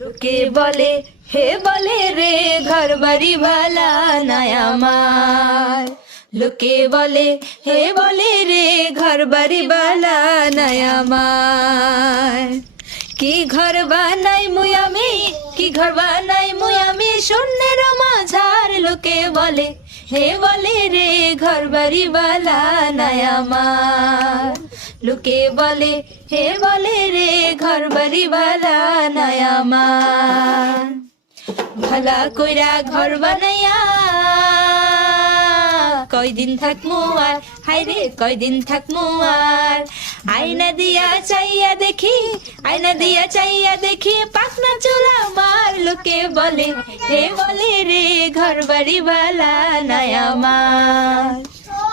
লোকে বলে, হে বলে রে ঘর বাড়ি ভালা নাই আমার। লোকে বলে, হে বলে রে ঘর বাড়ি বালা নাই আমার। কি ঘর বানাই মুই আমি, কি ঘর বানাই মুই আমি, শূন্যের মাঝার লোকে বলে, হে বলে রে ঘর বাড়ি বালা নাই আমার। লোকে বলে, হে বলে রে ঘর বাড়ি বালা আমার। ভালা কইরা ঘর বানাইয়া কয়দিন থাকমু আর? হাইরে কয়দিন থাকমু আর? আয়না দিয়া চাইয়া দেখি, আয়না দিয়া চাইয়া দেখি পাখনা চুলা আমার লোকে বলে, হে বলে রে ঘর বাড়ি বালা নাই আমার।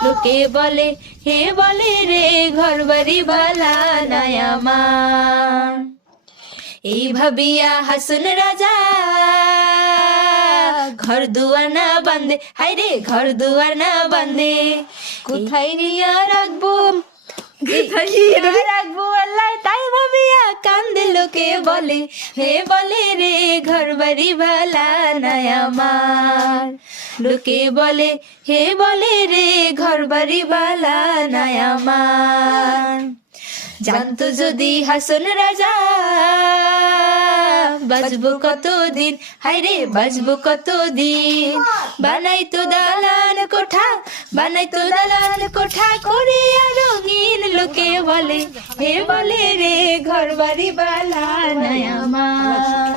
লোকে বলে, হে বলে রে ঘর বাড়ি বালা নাই আমার। এই ভাবিয়া হাসুন রাজা। ঘর দুয়ার না বান্ধে হাই রে ঘর দুয়ার না বান্ধে কোথায় নিয়া রাখব? রাখব? আল্লাহ তাই ভাবিয়া কান্দে লোকে বলে হে বলে রে ঘর বাড়ি ভালা নাই আমার। লোকে বলে হে বলে রে ঘর বাড়ি ভালা নাই আমার। জানতো যদি হাসন রাজা, বাজবো কতদিন? হাইরে বাজবো কতদিন? বানাই তো দালান কোঠা বানাই তো দালান কোঠা করে রঙিন লোকে বলে। হে বলে রে ঘর বাড়ি বালা নাই আমার।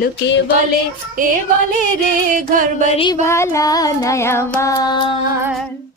লোকে বলে এ বলে রে ঘর বাড়ি ভালা আমার।